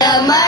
My.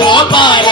Gopala